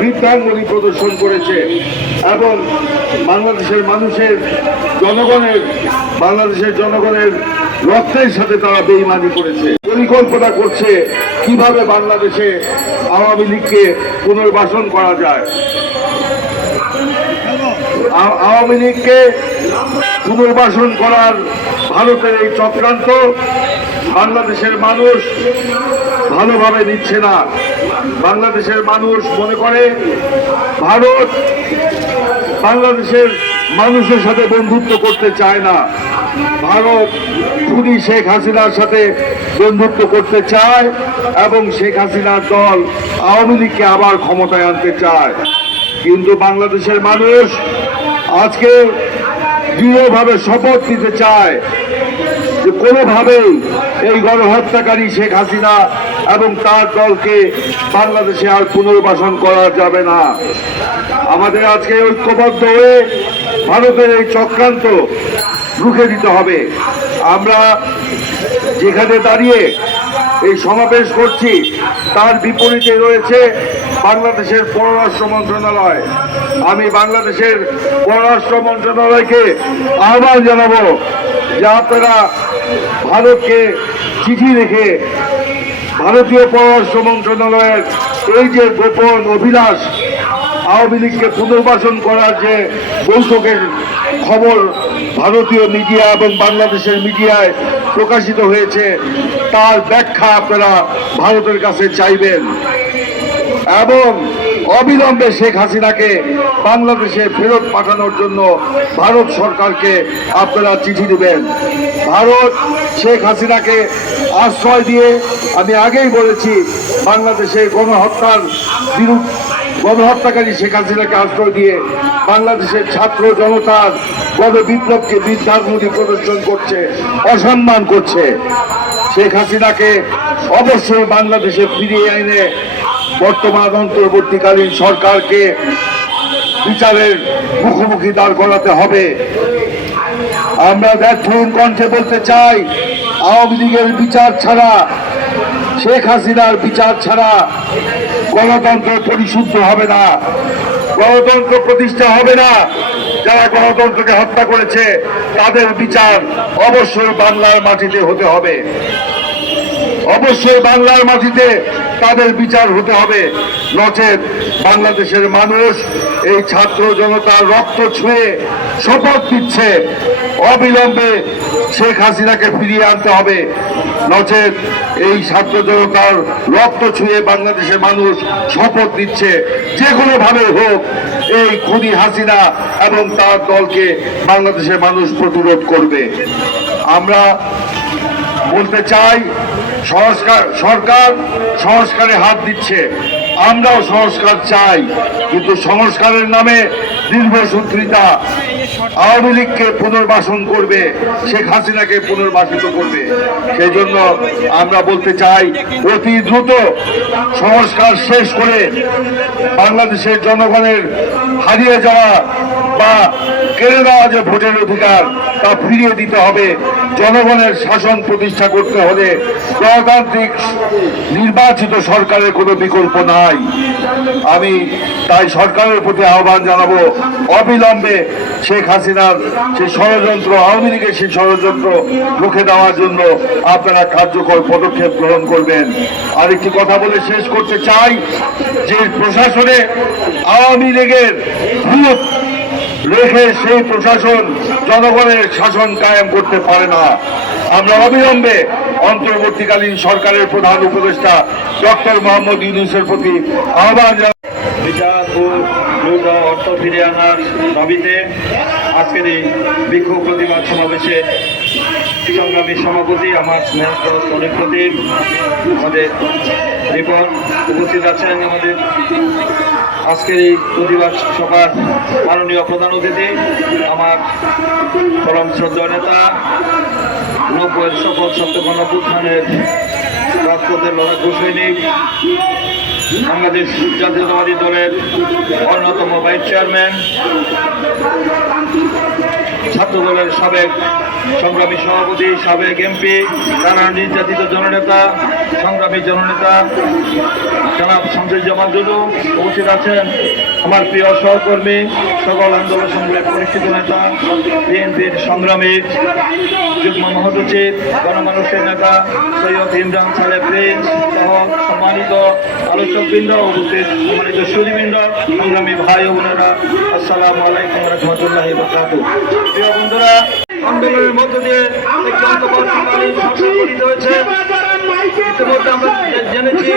বৃদ্ধাঙ্গুলি প্রদর্শন করেছে এবং বাংলাদেশের মানুষের জনগণের, বাংলাদেশের জনগণের রক্তের সাথে তারা বেইমানি করেছে। পরিকল্পনা করছে কীভাবে বাংলাদেশে আওয়ামী লীগকে পুনর্বাসন করা যায়। আওয়ামী লীগকে পুনর্বাসন করার ভারতের এই চক্রান্ত বাংলাদেশের মানুষ ভালোভাবে নিচ্ছে না। বাংলাদেশের মানুষ মনে করে, ভারত বাংলাদেশের মানুষের সাথে বন্ধুত্ব করতে চায় না। ভারত খুনি শেখ হাসিনার সাথে বন্ধুত্ব করতে চায় এবং শেখ হাসিনার দল আওয়ামী লীগকে আবার ক্ষমতায় আনতে চায়। কিন্তু বাংলাদেশের মানুষ আজকে দৃঢ়ভাবে শপথ নিতে চায় যে কোনোভাবেই এই গণহত্যাকারী শেখ হাসিনা এবং তার দলকে বাংলাদেশে আর পুনর্বাসন করা যাবে না। আমাদের আজকে ঐক্যবদ্ধ হয়ে ভারতের এই চক্রান্ত রুখে দিতে হবে। আমরা যেখানে দাঁড়িয়ে এই সমাবেশ করছি। তার বিপরীতে রয়েছে বাংলাদেশের পররাষ্ট্র মন্ত্রণালয়। আমি বাংলাদেশের পররাষ্ট্র মন্ত্রণালয়কে আহ্বান জানাব যে আপনারা ভারতকে চিঠি রেখে ভারতীয় পররাষ্ট্র মন্ত্রণালয়ের এই যে গোপন অভিলাষ, আওয়ামী লীগকে পুনর্বাসন করার যে বৈঠকের খবর ভারতীয় মিডিয়া এবং বাংলাদেশের মিডিয়ায় প্রকাশিত হয়েছে, তার ব্যাখ্যা আপনারা ভারতের কাছে চাইবেন। এবং অবিলম্বে শেখ হাসিনাকে বাংলাদেশে ফেরত পাঠানোর জন্য ভারত সরকারকে আপনারা চিঠি দেবেন। ভারত শেখ হাসিনাকে আশ্রয় দিয়ে, আমি আগেই বলেছি, বাংলাদেশে গণহত্যার বিরুদ্ধে গণহত্যাকারী শেখ হাসিনাকে আশ্রয় দিয়ে বাংলাদেশের ছাত্র জনতার গণ বিপ্লবকে বিদ্যাঙ্গুলি প্রদর্শন করছে, অসম্মান করছে। শেখ হাসিনাকে অবশ্যই বাংলাদেশে ফিরিয়ে এনে বর্তমান অন্তর্বর্তীকালীন সরকারকে বিচারের মুখোমুখি দাঁড় করাতে হবে। আমরা ব্যর্থহীন কণ্ঠে বলতে চাই, আওয়ামী লীগের বিচার ছাড়া, শেখ হাসিনার বিচার ছাড়া গণতন্ত্র পরিশুদ্ধ হবে না। গণতন্ত্র প্রতিষ্ঠা হবে না। যারা গণতন্ত্রকে হত্যা করেছে, তাদের বিচার অবশ্যই বাংলার মাটিতে হতে হবে। অবশ্যই বাংলার মাটিতে তাদের বিচার হতে হবে? নচেত বাংলাদেশের মানুষ এই ছাত্র জনতার রক্ত ছুঁয়ে শপথ দিচ্ছে অবিলম্বে শেখ হাসিনাকে ফিরিয়ে আনতে হবে। নচেত এই ছাত্র জনতার রক্ত ছুঁয়ে বাংলাদেশের মানুষ শপথ দিচ্ছে যে কোনোভাবে হোক, এই খুনি হাসিনা এবং তার দলকে বাংলাদেশের মানুষ প্রতিরোধ করবে। আমরা বলতে চাই সংস্কার, সরকার সংস্কারে হাত দিচ্ছে। আমরাও সংস্কার চাই, কিন্তু সংস্কারের নামে দীর্ঘসূত্রিতা আওয়ামী লীগকে পুনর্বাসন করবে, শেখ হাসিনাকে পুনর্বাসিত করবে। সেই জন্য আমরা বলতে চাই, অতি দ্রুত সংস্কার শেষ করে বাংলাদেশের জনগণের হারিয়ে যাওয়া বা কেড়ে নেওয়া যে ভোটের অধিকার তা ফিরিয়ে দিতে হবে। জনগণের শাসন প্রতিষ্ঠা করতে হলে গণতান্ত্রিক নির্বাচিত সরকারের কোনো বিকল্প নাই। আমি তাই সরকারের প্রতি আহ্বান জানাব। অবিলম্বে শেখ হাসিনার সেই ষড়যন্ত্র, আওয়ামী লীগের সেই ষড়যন্ত্র রুখে দেওয়ার জন্য আপনারা কার্যকর পদক্ষেপ গ্রহণ করবেন। আরেকটি কথা বলে শেষ করতে চাই যে প্রশাসনে আওয়ামী লীগের রেখে সেই প্রশাসন জনগণের শাসন কায়েম করতে পারে না। আমরা অবিলম্বে অন্তর্বর্তীকালীন সরকারের প্রধান উপদেষ্টা ডক্টর মোহাম্মদ ইউনুসের প্রতি আহ্বান অর্থ ফিরে আনার দাবিতে আজকের এই বিক্ষোভ প্রতিবাদ সমাবেশে সংগ্রামী সভাপতি, আমার স্নেহের প্রদীপ, আমাদের রিপন উপস্থিত আছেন আমাদের আজকের এই প্রতিবাদ সভার মাননীয় প্রধান অতিথি, আমার পরম শ্রদ্ধা নেতা, নব্বইয়ের সকল সত্যগণ অভ্যুত্থানের রাজপথের লড়াকু সৈনিক, বাংলাদেশ জাতীয়তাবাদী দলের অন্যতম ভাইস চেয়ারম্যান ছাত্রদলের সাবেক সংগ্রামী সভাপতি সাবেক এমপি তারা নির্যাতিত জননেতা সংগ্রামী জননেতা শামসুজ্জামান জুলু উপস্থিত আছেন আমার প্রিয় সহকর্মী, সকল আন্দোলন সংগ্রামের পরিচিত নেতা, বিএনপির সংগ্রামী যুগ্ম মহাসচিব, গণমানুষের নেতা, সৈয়দ ইমরান সালেহ প্রিন্স সহ সম্মানিত আলোচকবৃন্দ, উপস্থিত সম্মানিত সুদীবৃন্দ সংগ্রামী ভাই ও বোনেরা, আসসালামু আলাইকুম রহমতুল্লাহ প্রিয় বন্ধুরা, আন্দোলনের মধ্য দিয়ে একটি অন্তর্বর্তীকালীন হয়েছে। ইতিমধ্যে আমরা জেনেছি